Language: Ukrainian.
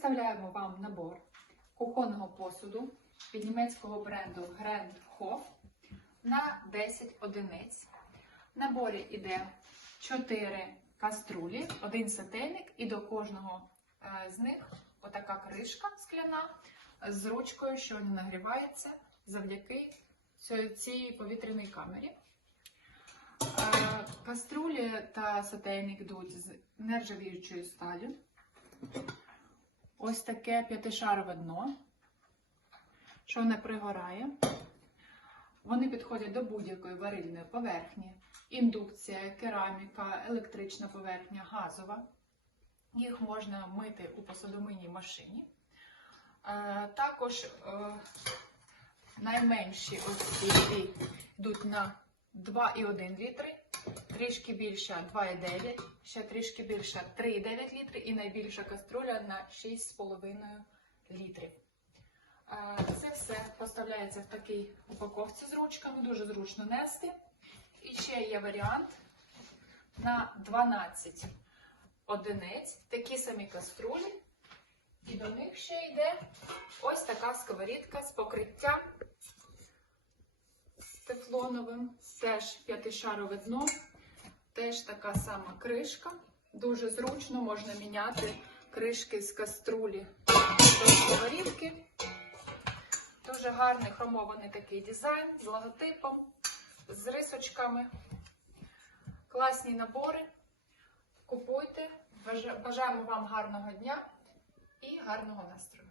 Представляємо вам набор кухонного посуду від німецького бренду Grand Hof на 10 одиниць. В наборі йде 4 каструлі, один сотейник, і до кожного е, з них отака кришка скляна з ручкою, що не нагрівається завдяки цій- повітряній камері. Е, Каструлі та сотейник йдуть з нержавіючою сталю. Ось таке п'ятишарове дно, що не пригорає. Вони підходять до будь-якої варильної поверхні. Індукція, кераміка, електрична поверхня, газова. Їх можна мити у посудомийній машині. Е, Також е, найменші ось ці йдуть на 2,1 літри, трішки більша 2,9, ще трішки більша 3,9 літри і найбільша каструля на 6,5 літрів. Це все поставляється в такій упаковці з ручками, дуже зручно нести. І ще є варіант на 12 одиниць, такі самі каструлі. І до них ще йде ось така сковорідка з покриттям тефлоновим, теж п'ятишарове дно, теж така сама кришка. Дуже зручно можна міняти кришки з каструлі до сковорідки. Дуже гарний хромований такий дизайн з логотипом, з рисочками. Класні набори. Купуйте. Бажаємо вам гарного дня і гарного настрою.